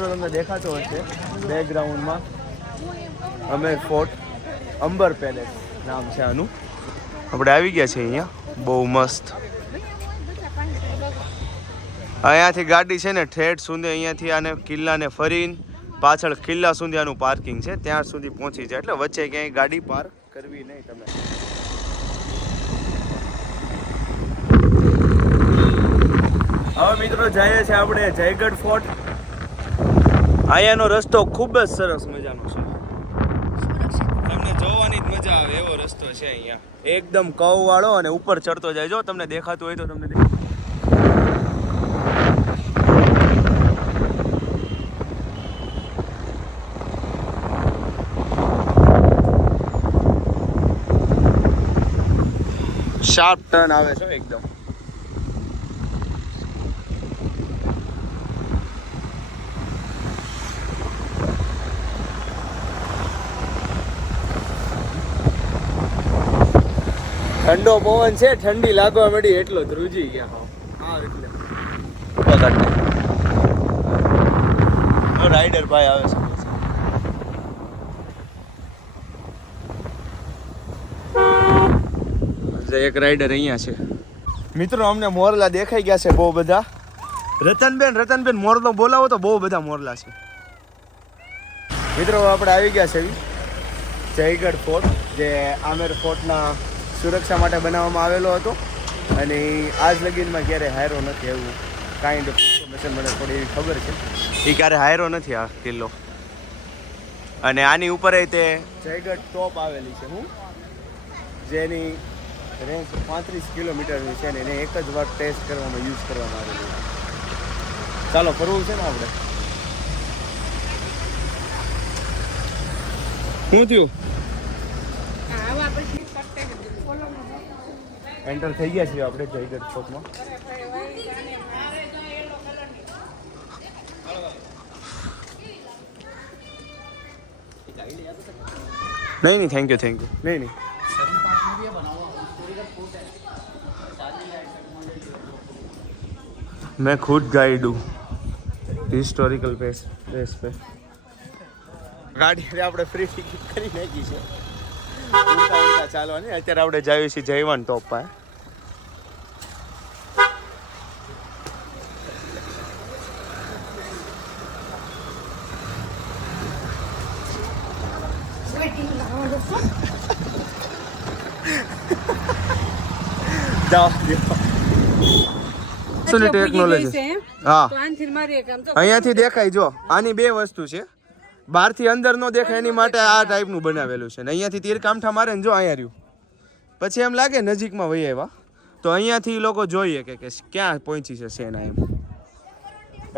મિત્રો તમને દેખાતો હશે બેકગ્રાઉન્ડમાં અમેર ફોર્ટ, અંબર પેલેસ નામ છે આનું. આપણે આવી ગયા છે અહીંયા, બહુ મસ્ત. અહીંયાથી ગાડી છે ને ઠેઠ સુધી અહીંયાથી આને કિલ્લાને ફરીને પાછળ કિલ્લા સુધી આનું પાર્કિંગ છે, ત્યાં સુધી પહોંચી જાય. એટલે વચ્ચે ક્યાંય ગાડી પાર્ક કરવી નહીં તમે. હવે મિત્રો જઈએ છીએ આપણે જયગઢ ફોર્ટ. અહીંયાનો રસ્તો ખૂબ જ સરસ મજાનો છે, તમને જોવાની જ મજા આવે એવો રસ્તો છે અહીંયા. એકદમ કવ વાળો અને ઉપર ચડતો જાય. જો તમને દેખાતું હોય તો તમને શાર્પ ટર્ન આવે છે એકદમ. ઠંડો પવન છે, ઠંડી લાગવા મળી એટલો ધ્રુજી ગયા. હા એટલે રાઈડર ભાઈ આવે છે. એક રાઈડર અહીંયા છે. મિત્રો અમને મોરલા દેખાઈ ગયા છે બહુ બધા. રતનબેન મોરલો બોલાવો તો બહુ બધા મોરલા છે. મિત્રો આપણે આવી ગયા છે જયગઢ ફોર્ટ, જે આમેર ફોર્ટના સુરક્ષા માટે બનાવવામાં આવેલો હતો અને આજ લગીનમાં ક્યારે હાયરો નથી. એવું કાઇન્ડ ઓફ ઇન્ફોર્મેશન મને થોડી એવી ખબર છે. એ ક્યારે હાયરો નથી આ કિલ્લો. અને આની ઉપર તે જયગઢ ટોપ આવેલી છે, જેની રેન્જ 35 કિલોમીટરની છે ને એને એક જ વાર ટેસ્ટ કરવામાં યુઝ કરવામાં આવેલું છે. ચાલો ફરવું છે ને આપણે. શું થયું? એન્ટર થઈ ગયા છીએ આપણે જયગઢ ફોર્ટમાં. નહીં થેન્ક યુ નહીં. मैं खुद गाइड हूँ हिस्टोरिकल प्लेस पे. ગાડી આપણે ફ્રી ટિકિટ કરી નાખી છે. ઉલટા ચાલવાની. અત્યારે આપણે જઈએ છીએ જયવાન ટોપ પાસે. ટેકનોલોજી હા અહીંયાથી દેખાય. જો આની બે વસ્તુ છે, બહારથી અંદર નો દેખાય એની માટે આ ટાઈપનું બનાવેલું છે. ને અહીંયાથી તીર કામઠા મારે ને જો અહીંયા રહ્યું, પછી એમ લાગે નજીકમાં વહી આવ્યા તો અહીંયાથી લોકો જોઈએ કે ક્યાં પહોંચી છે સેના. એમ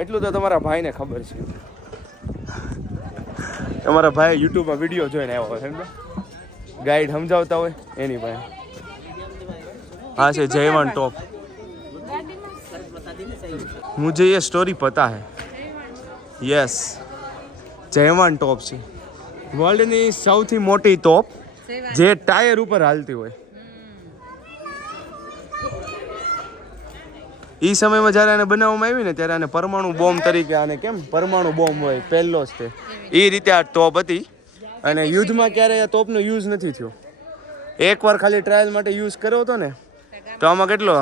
એટલું તો તમારા ભાઈને ખબર છે. તમારા ભાઈ યુટ્યુબમાં વિડીયો જોઈને આવ્યો છે, ગાઈડ સમજાવતા હોય એની પાસે. हाँ से जयवान टॉप. मुझे ये स्टोरी पता है. यस, જયવાન ટોપ છે વર્લ્ડની સૌથી મોટી તોપ જે ટાયર ઉપર હાલતી હોય. એ સમયમાં જ્યારે આને બનાવવામાં આવી ને ત્યારે આને પરમાણુ બોમ્બ તરીકે, આને કેમ પરમાણુ બોમ્બ હોય પહેલો જ તે, એ રીતે આ ટોપ હતી. અને યુદ્ધમાં ક્યારેય આ તોપનો યુઝ નથી થયો. એકવાર ખાલી ટ્રાયલ માટે યુઝ કર્યો હતો ને, તો આમાં કેટલો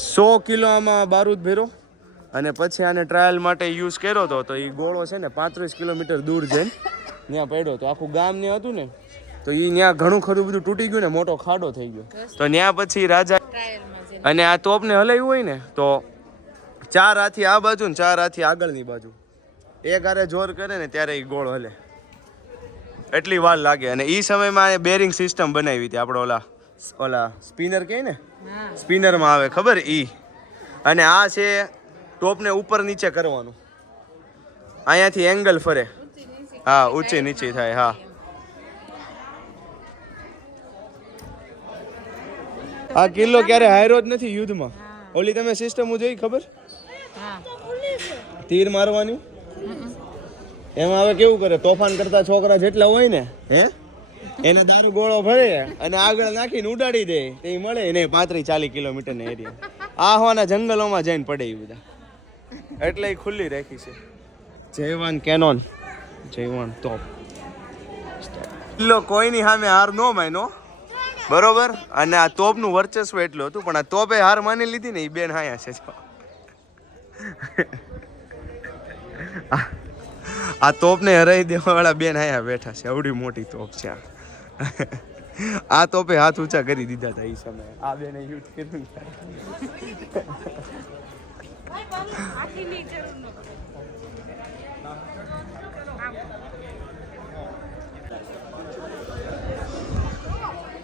100 કિલો આમાં બારૂદ ભર્યો. અને પછી આને ટ્રાયલ માટે યુઝ કર્યો હતો તો એ ગોળો છે ને 35 કિલોમીટર દૂર જઈને ત્યાં પડ્યો. તો આખું ગામ ત્યાં હતું ને, તો એ ત્યાં ઘણું ખરું બધું તૂટી ગયું ને, મોટો ખાડો થઈ ગયો. તો ત્યાં પછી રાજા અને આ તોપને હલાવ્યું હોય ને તો 4 હાથી આ બાજુ ને 4 હાથી આગળની બાજુ એક હારે જોર કરે ને ત્યારે એ ગોળ હલે. એટલી વાર લાગે. અને એ સમયમાં બેરિંગ સિસ્ટમ બનાવી હતી. આપણે ઓલા સ્પિનર કહે ને, સ્પિનરમાં આવે ખબર ઈ. અને આ છે ટોપને ઉપર નીચે કરવાનું. અહીંયાથી એંગલ ફરે. હા, ઊંચી નીચી થાય. હા, આ કિલ્લો ક્યારે હાર્યો જ નથી યુદ્ધમાં. ઓલી તમે સિસ્ટમ જોઈ ખબર? તીર મારવાની. એમાં હવે કેવું કરે, તોફાન કરતા છોકરા જેટલા હોય ને એને દારૂ ગોળો ભરે અને આગળ નાખીને ઉડાડી દે. એ મળે ને 35-40 કિલોમીટર ને એરિયા. આ હોવાના જંગલોમાં જઈને પડે એ બધા. એટલે એ ખુલ્લી રાખી છે. J1 કેનોન, J1 ટોપ. કિલ્લો કોઈની સામે હાર નો માન્યો, બરોબર. અને આ તોપનું વર્ચસ્વ એટલું હતું, પણ આ તોપે હાર માની લીધી ને એ બેન હાયા છે. આ તોપને હરાઈ દેવા વાળા બેન હાયા બેઠા છે. આવડી મોટી તોપ છે આ તોપે હાથ ઊંચા કરી દીધા હતા એ સમયે. આ બેને યુદ્ધ કર્યું.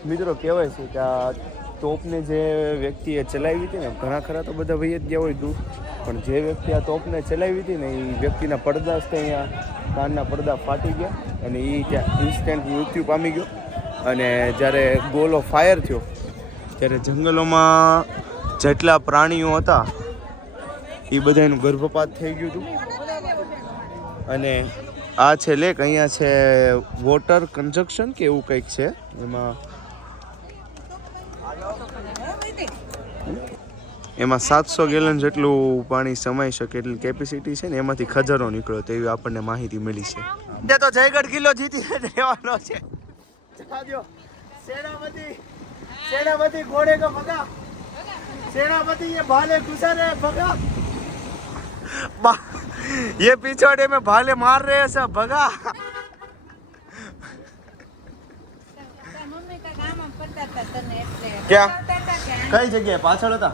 મિત્રો કહેવાય છે કે આ તોપને જે વ્યક્તિએ ચલાવી હતી ને, ઘણા ખરા તો બધા ભાઈ જ ગયા હોય દૂર, પણ જે વ્યક્તિ આ તોપને ચલાવી હતી ને એ વ્યક્તિના પડદા જ અહીંયા કાનના પડદા ફાટી ગયા અને એ ત્યાં ઇન્સ્ટન્ટ મૃત્યુ પામી ગયો. અને જ્યારે ગોલો ફાયર થયો ત્યારે જંગલોમાં જેટલા પ્રાણીઓ હતા એ બધાનું ગર્ભપાત થઈ ગયું હતું. અને આ છે લેક, અહીંયા છે વોટર કન્ઝક્શન કે એવું કંઈક છે. એમાં 700 ગેલન જેટલું પાણી સમાઈ શકે એટલી કેપેસિટી છે ને, એમાંથી ખજાનો નીકળ્યો તેવી આપણને માહિતી મળી છે. તો જયગઢ કિલ્લો જીતી રહેવાનો છે. सेनापति घोड़े को भगा, सेनापति ये भाले घुसा रहे भगा, ये पिछोड़े में भाले मार रहे हैं सब भगा. क्या कई जगह पाछड़ था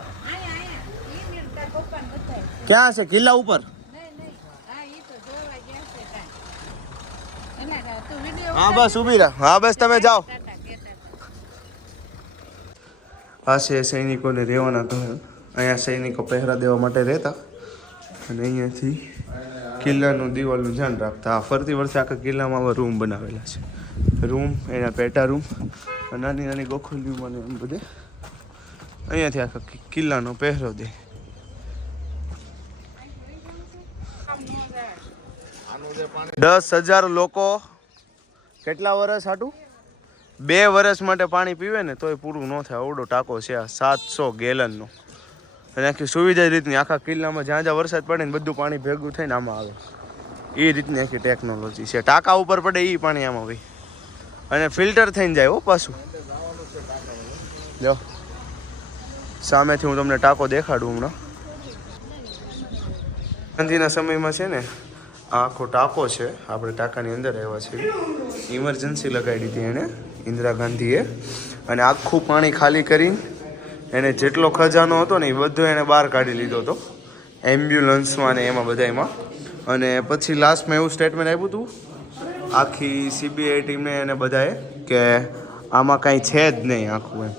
क्या છે કિલ્લા ઉપર? હા બસ ઊભી રહો. હા બસ તમે જાઓ. આ છે સૈનિકોને રહેવાના ઘર. અહીંયા સૈનિકો પહેરા દેવા માટે રહેતા અને અહીંયાથી કિલ્લાનું દિવાલનું ધ્યાન રાખતા. આ ફરતી વર્ષે આખા કિલ્લામાં રૂમ બનાવેલા છે. રૂમ, એના પેટા રૂમ, નાની નાની ગોખલીઓમાં એમ બધે અહીંયાથી આખા કિલ્લાનો પહેરો દે. $10,000 લોકો કેટલા વર્ષ હાટું? 2 વર્ષ માટે પાણી પીવે ને તોય પૂરું ન થાય. અવડો ટાંકો છે આ 700 ગેલનનો. અને આખી સુવિધા રીતની આખા કિલ્લામાં જ્યાં જ્યાં વરસાદ પડે ને બધું પાણી ભેગું થઈને આમાં આવે. એ રીતની આખી ટેકનોલોજી છે. ટાંકા ઉપર પડે એ પાણી આમાં ભાઈ, અને ફિલ્ટર થઈને જાય હો પાછું. જો સામેથી હું તમને ટાંકો દેખાડું હમણાં. ગાંધીના સમયમાં છે ને આખો ટાંકો છે, આપણે ટાંકાની અંદર આવ્યા છીએ. ઇમરજન્સી લગાડી હતી એણે, ઇન્દિરા ગાંધીએ. અને આખું પાણી ખાલી કરીને એને જેટલો ખજાનો હતો ને એ બધો એને બહાર કાઢી લીધો હતો, એમ્બ્યુલન્સમાં ને એમાં બધામાં. અને પછી લાસ્ટમાં એવું સ્ટેટમેન્ટ આપ્યું હતું આખી CBI ટીમને અને બધાએ કે આમાં કાંઈ છે જ નહીં આખું એમ,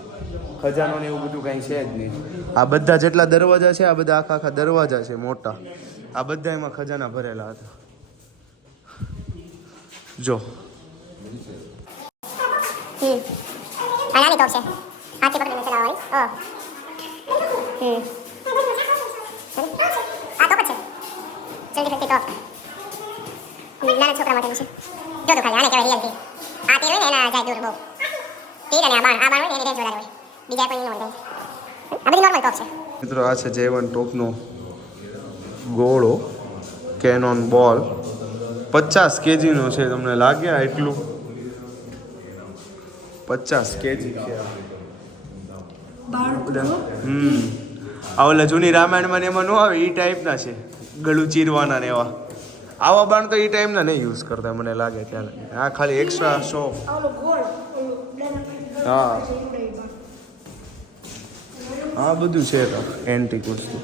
ખજાનો ને એવું બધું કાંઈ છે જ નહીં. આ બધા જેટલા દરવાજા છે, આ બધા આખા આખા દરવાજા છે મોટા, આ બધા એમાં ખજાના ભરેલા હતા. જો આનાની ટોપ છે, હાથથી પકડીને ચલાવવાની. આ ટોપ જ છે, જલ્દી ફેંકતી ટોપ. નાના છોકરા માટેનું છે. જો તો ખાલી આને કહેવાય રિયલ થી. આ તીર હોય ને એના જાય દૂર બહુ. તીર અને આ બાણ હોય ને એની રેન્જ વધારે હોય. બીજા કોઈ નહીં મળે. આ બધી નોર્મલ ટોપ છે. મિત્રો આ છે J1 ટોપનો ગોળો કેનોન બોલ. 50 kgનો છે. તમને લાગ્યા એટલું? 50 kg છે. આ ઓલા જૂની રામાયણમાં ને એમાં ન આવે એ ટાઈપના છે, ગળું ચીરવાના ને એવા. આવા બાણ તો એ ટાઈમના નહીં યુઝ કરતા મને લાગે ત્યાં. આ ખાલી એક્સ્ટ્રા શો. હા હા બધું છે તો એન્ટિક વસ્તુ.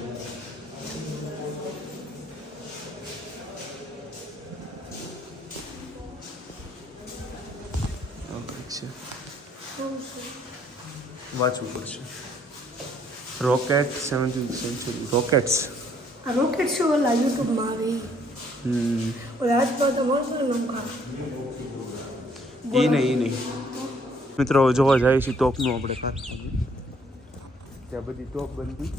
વાંચવું પડશે. Rocket 17th century rockets. આ રોકેટ શો ઓલા યુટ્યુબમાં આવે. ઓલા આજમાં તો મળશે ને નમકા. ઈ નહીં. મિત્રો જોવા જાય છે તોપનું આપણે કારખાનું. ત્યાં બધી તોપ બનતી.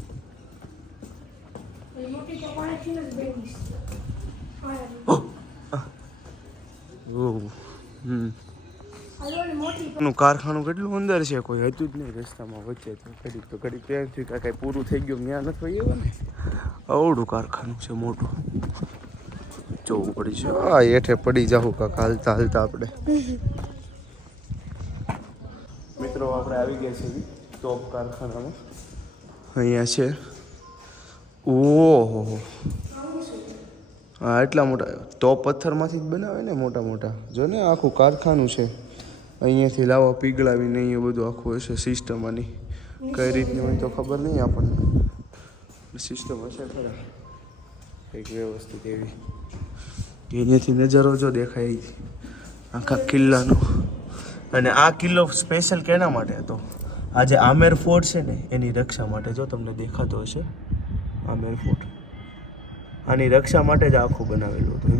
મોટી તો પાણીથી જ બેની. નું કારખાનું કેટલું અંદર છે, કોઈ હતું જ નહીં રસ્તામાં વચ્ચે. ઘડીક તો ઘડીક ત્યાંથી કાંઈ પૂરું થઈ ગયું ત્યાં નથી હોય એવા ને. અવડું કારખાનું છે મોટું. જોવું પડી છે. હા હેઠે પડી જાઉં કાંક હાલતા હાલતા આપણે. મિત્રો આપણે આવી ગયા છીએ ટોપ કારખાનામાં. અહીંયા છે. ઓહો હા એટલા મોટા ટોપ પથ્થરમાંથી જ બનાવે ને મોટા મોટા. જો ને આખું કારખાનું છે. અહીંયાથી લાવા પીગળાવીને અહીંયા બધું આખું હશે સિસ્ટમ આની. કઈ રીતની હોય તો ખબર નહીં આપણને. સિસ્ટમ હશે ખરા કંઈક વ્યવસ્થિત એવી. અહીંયાથી નજારો જો દેખાય આખા કિલ્લાનો. અને આ કિલ્લો સ્પેશિયલ કેના માટે હતો? આ જે આમેર ફોર્ટ છે ને એની રક્ષા માટે. જો તમને દેખાતો હશે આમેર ફોર્ટ, આની રક્ષા માટે જ આખું બનાવેલું હતું.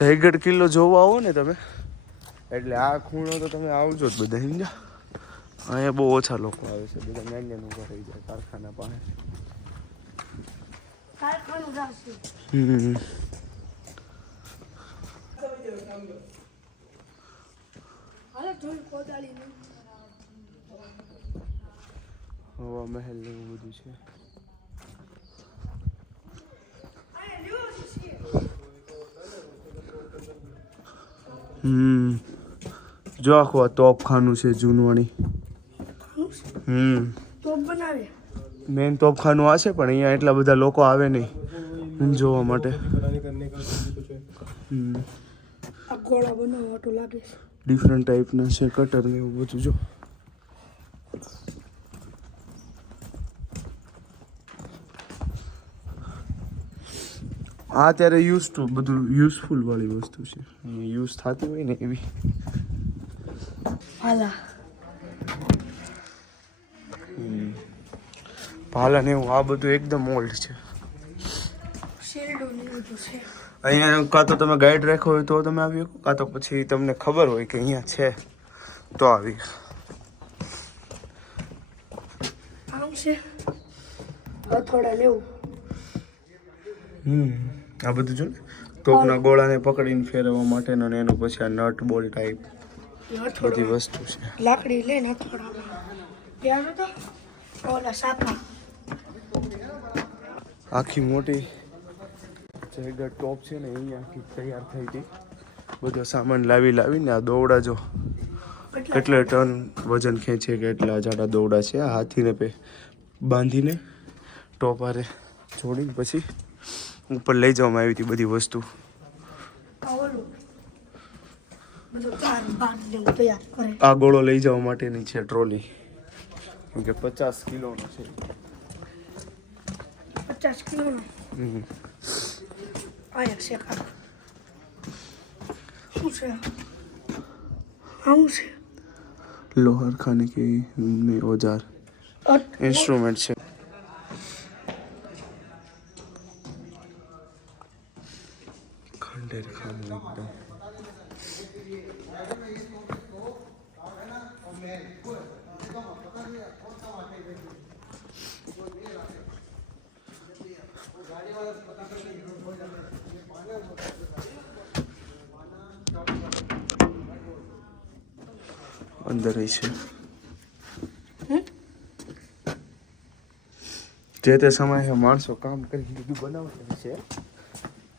જયગઢ કિલ્લો જોવા આવો ને તમે એટલે આ ખૂણો તો તમે આવજો જ બધા સમજ્યા. અહીંયા બહુ ઓછા લોકો આવે છે. બધા મેંગન ઊભા રહી જાય કારખાના પાસે. હવા મહેલ ને એવું બધું છે. જો આખું આ તોપખાનું છે જૂનવાણી. મેન તોપખાનું આ છે પણ અહીંયા એટલા બધા લોકો આવે નહીં જોવા માટે. ડિફરન્ટ ટાઈપના છે કટર ને એવું બધું. જો આ ત્યારે યુઝ ટુ બધું યુઝફુલ વાળી વસ્તુ છે. યુઝ થતી હોય ને એવી. ભાલા ને એવું આ બધું એકદમ ઓલ્ડ છે. અહીંયા કાં તો તમે ગાઈડ રાખ્યો હોય તો તમે આવી શકો, કાં તો પછી તમને ખબર હોય કે અહીંયા છે તો આવી. આ બધું જો ને તોપના ગોળાને પકડીને ફેરવવા માટેનો ને એનું પછી આ નટ બોલ ટાઈપ બધી વસ્તુ છે. લાકડી લઈને આખી મોટી જયગઢ ટોપ છે ને અહીંયા આખી તૈયાર થઈ હતી. બધો સામાન લાવીને આ દોવડા જો કેટલા ટન વજન ખેંચે કે એટલા જાડા દોવડા છે. આ હાથીને બાંધીને ટોપ હારે જોડીને પછી ઉપર લઈ જવામાં આવી હતી બધી વસ્તુ. આ ગોળો લઈ જવા માટેની છે ટ્રોલી, કેમ કે 50 કિલોનો છે. 50 કિલોનો. लोहार खाने के में औजार इंस्ट्रूमेंट છે. ખંડેર ખાનું એકદમ. અંદર છે જે તે સમયે માણસો કામ કરી બધું બનાવતા છે.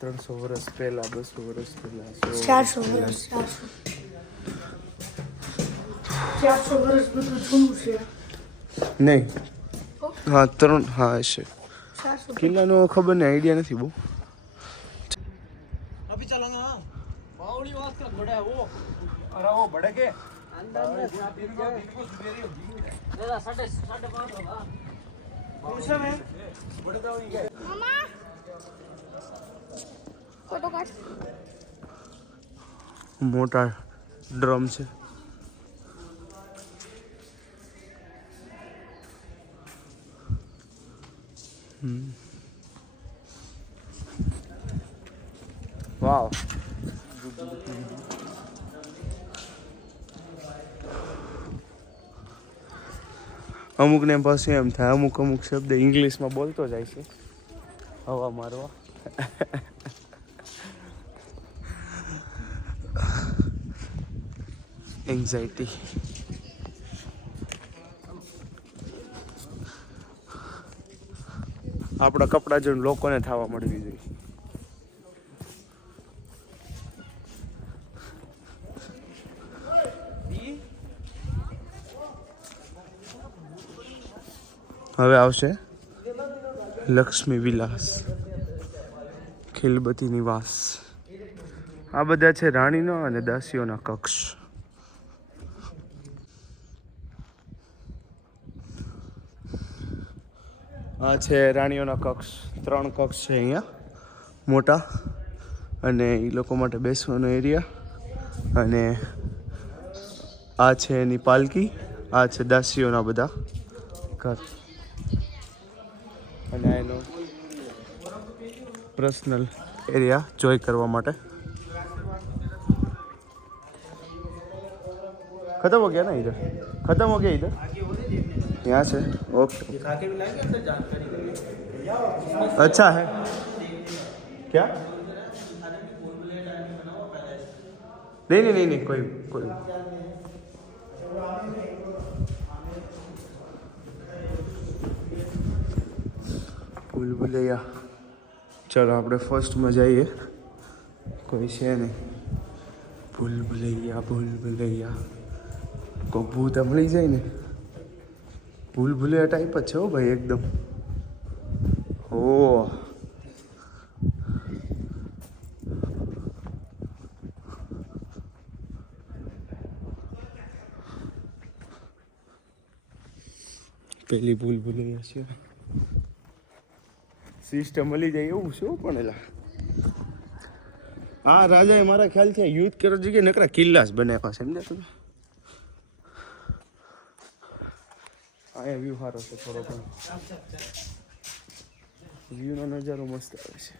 300 વર્ષ પહેલા, 200 વર્ષ પહેલા, 400 વર્ષ 400 વર્ષ બધું જૂનું છે. નહીં હા 3 હા હશે. કિલ્લાનો ખબર ને આઈડિયા નથી બહુ. अभी चलो ना बावड़ी वास का बड़ा है वो अरे वो बड़े के अंदर में बिल्कुल सुबेरी मेरा 5.5 होगा पूछे मैं बड़े दाव ये मामा फोटो काट. મોટા ડ્રમ છે. વાવ. અમુક ને પાછું એમ થાય અમુક શબ્દ ઇંગ્લિશમાં બોલતો જાય છે હવા મારવા. એન્ઝાઇટી. આપણા કપડાં જોઈને લોકોને થવા મળવી જોઈએ. હવે આવશે લક્ષ્મી વિલાસ, ખીલબતી નિવાસ. આ બધા છે રાણીનો અને દાસીઓના કક્ષ. આ છે રાણીઓના કક્ષ. 3 કક્ષ છે અહીંયા મોટા, અને એ લોકો માટે બેસવાનો એરિયા. અને આ છે એની પાલકી. આ છે દાસીઓના બધા ઘર. અને એનો પર્સનલ એરિયા જોઈ કરવા માટે. खत्म हो गया ना इधर? खत्म हो गया इधर? यहाँ से ओके. अच्छा है क्या? नहीं कोई ભૂલભુલૈયા. ચલો આપણે ફર્સ્ટમાં જઈએ. કોઈ છે નહીં. ભૂલભુલૈયા કોઈ ભૂત મળી જાય ને. ભૂલભુલૈયા ટાઈપ જ છે હો ભાઈ એકદમ. ઓ પેલી ભૂલભુલૈયા છે. સિસ્ટમ મળી જાય એવું શું પણ એલા. આ રાજાએ મારા ખ્યાલથી યુદ્ધ કરવા જગ્યાએ નકરા કિલ્લા જ બનાવ્યા છે. સમજ્યા તમે? અહીંયા વ્યૂ સારો છે થોડો પણ. વ્યૂનો નજારો મસ્ત આવે છે.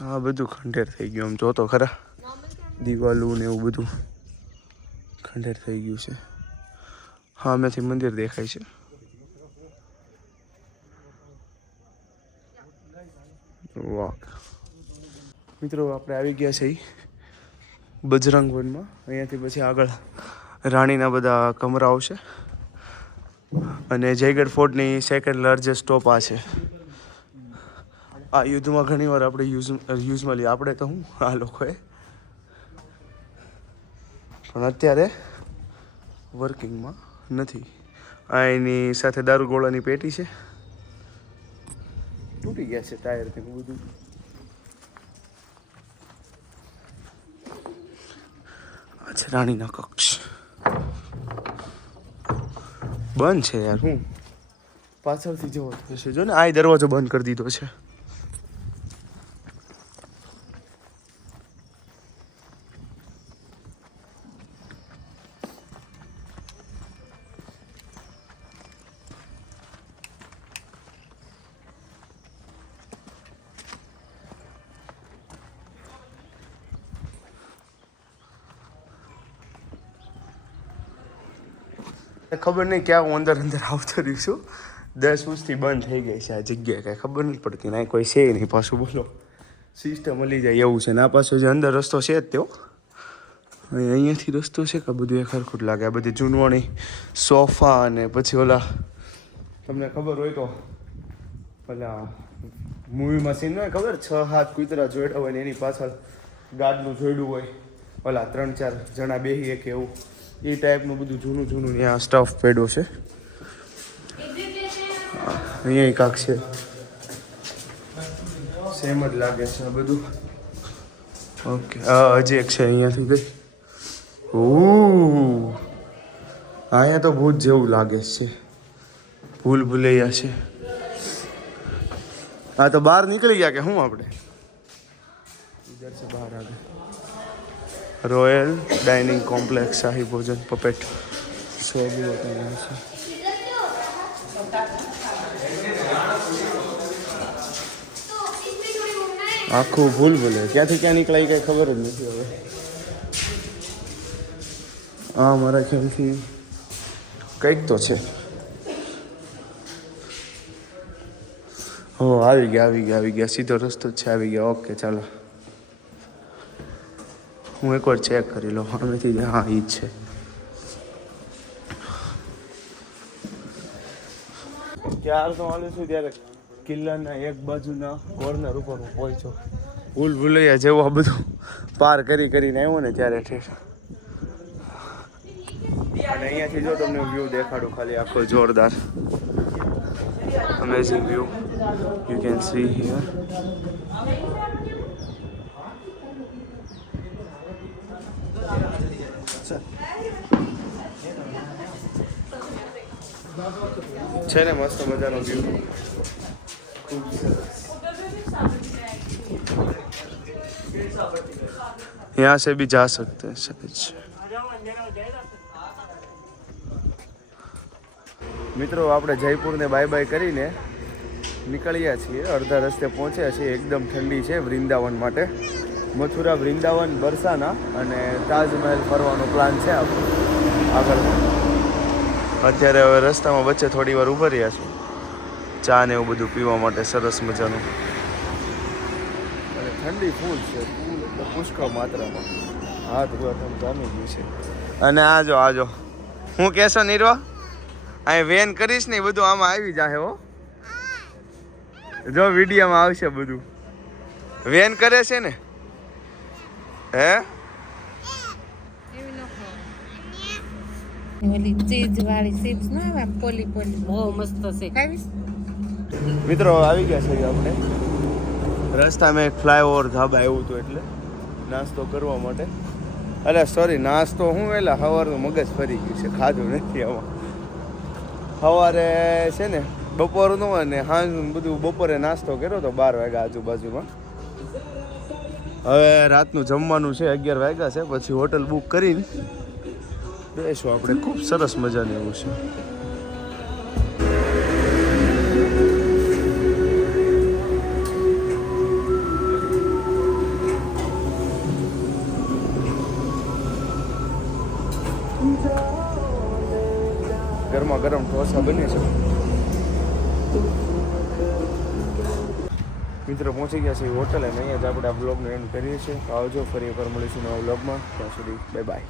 આ બધું ખંડેર થઈ ગયું. આમ જોતો ખરા, દિવાલું ને એવું બધું ખંડેર થઈ ગયું છે. હા, અમેથી મંદિર દેખાય છે. વાહ મિત્રો, આપણે આવી ગયા છે બજરંગ વનમાં. અહીંયાથી પછી આગળ રાણીના બધા કમરાઓ છે. અને જયગઢ ફોર્ટની સેકન્ડ લાર્જેસ્ટ સ્ટોપ આ છે. આ યુદ્ધમાં ઘણી વાર આપણે યુઝમાં આપણે તો હું આ લોકોએ, પણ અત્યારે વર્કિંગમાં નથી. આ એની સાથે દારૂગોળાની પેટી છે. તૂટી ગયા છે ટાયર કે બધું. આ છે રાણીના કક્ષ. બંધ છે યાર. હું પાછળથી જવો થશે. જો ને, આ દરવાજો બંધ કરી દીધો છે. ખબર નહીં ક્યાં હું અંદર આવતો રહીશું. 10 વર્ષથી બંધ થઈ ગઈ છે આ જગ્યા. કાંઈ ખબર નથી પડતી. ના કોઈ છે નહીં પાછું. બોલો, સિસ્ટમ મળી જાય એવું છે. ના પાછો જે અંદર રસ્તો છે જ તેઓ અહીંયાથી રસ્તો છે કે બધું એક સરખું જ લાગે. આ બધી જૂનવાણી સોફા અને પછી ઓલા, તમને ખબર હોય તો ઓલા મૂવીમાં સીન હોય ખબર, 6-7 કૂતરા જોડ્યા હોય ને એની પાછળ ગાડલું જોડ્યું હોય, ઓલા 3-4 જણા બેહીએ કે એવું. એ ટાઈપનું બધું જૂનું ત્યાં સ્ટફ પડ્યો છે. અહીંયા કાંક છે, સેમ જ લાગે છે આ બધું. ઓકે, હજી એક છે અહીંયાથી ગઈ. અહીંયા તો ભૂત જેવું લાગે છે. ભૂલભુલૈયા છે. હા, તો બહાર નીકળી ગયા કે શું આપણે? ઇધર છે બહાર આગળ. रॉयल डाइनिंग कॉम्प्लेक्स शाही भोजन पपेट सो भी होता है यहाँ से. આખું ભૂલભુલૈયા ક્યાંથી ક્યાં નીકળાય કઈ ખબર જ નથી હવે. હા, મારા ખ્યાલથી કંઈક તો છે. હો, આવી ગયા. સીધો રસ્તો જ છે. આવી ગયા. ઓકે, ચાલો હું એકવાર ચેક કરી લઉં. આમેથી હા, એ જ છે. ત્યારનો હાલું છું ત્યારે કિલ્લાના એક બાજુના કોર્નર ઉપર હું પહોંચ્યો. ભૂલ ભૂલૈયા જેવું આ બધું પાર કરીને આવ્યો ને ત્યારે ઠીક. અને અહીંયાથી જો તમને વ્યૂ દેખાડું ખાલી આખો જોરદાર amazing view you can see here. છે ને મસ્ત મજાનો વ્યૂ. ખૂબ સરસ. यहाँ से भी जा सकते हैं शायद. મિત્રો આપણે જયપુરને બાય બાય કરીને નીકળ્યા છીએ. અડધા રસ્તે પહોંચ્યા છીએ. એકદમ ઠંડી છે વૃંદાવન માટે. મથુરા, વૃંદાવન, બરસાના અને તાજમહેલ ફરવાનો પ્લાન છે આપણો આગળ. અત્યારે હવે રસ્તામાં વચ્ચે થોડી વાર ઊભા રહ્યા છું ચા ને એવું બધું પીવા માટે. સરસ મજાનું. અને ઠંડી ફૂલ છે, ફૂલ એટલે પુષ્કળ માત્રામાં. હાથ ગોઠમ જામી ગયું છે. અને આજો હું કહેશો નીરવા, અહીં વેન કરીશ ને બધું આમાં આવી જાય હો. જો વિડીયોમાં આવશે બધું. વેન કરે છે ને હે. ઓલી ચીઝ વાળી ચીપ્સ ના આવે પોલી બહુ મસ્ત છે. ખાવીશ? મિત્રો આવી ગયા છે આપણે રસ્તામાં. એક ફ્લાયઓવર ધાબા આવ્યું હતું એટલે નાસ્તો કરવા માટે. અરે સોરી, નાસ્તો હું વહેલા સવારનું મગજ ફરી ગયું છે, ખાધું નથી આમાં. સવારે છે ને બપોરનું અને સાંજનું બધું બપોરે નાસ્તો કર્યો તો 12 વાગ્યા આજુબાજુમાં. હવે રાતનું જમવાનું છે 11 વાગ્યા છે. પછી હોટલ બુક કરીને બેસો આપણે. ખૂબ સરસ મજાનું એવું છે. ગરમા ગરમ ઢોસા બને છે. મિત્રો પહોંચી ગયા છે હોટલ અને અહીંયા જ આપણે આ બ્લોગને એન્ડ કરીએ છીએ. આવજો, ફરી એકવાર મળીશું નવા બ્લોગમાં. ત્યાં સુધી બાય બાય.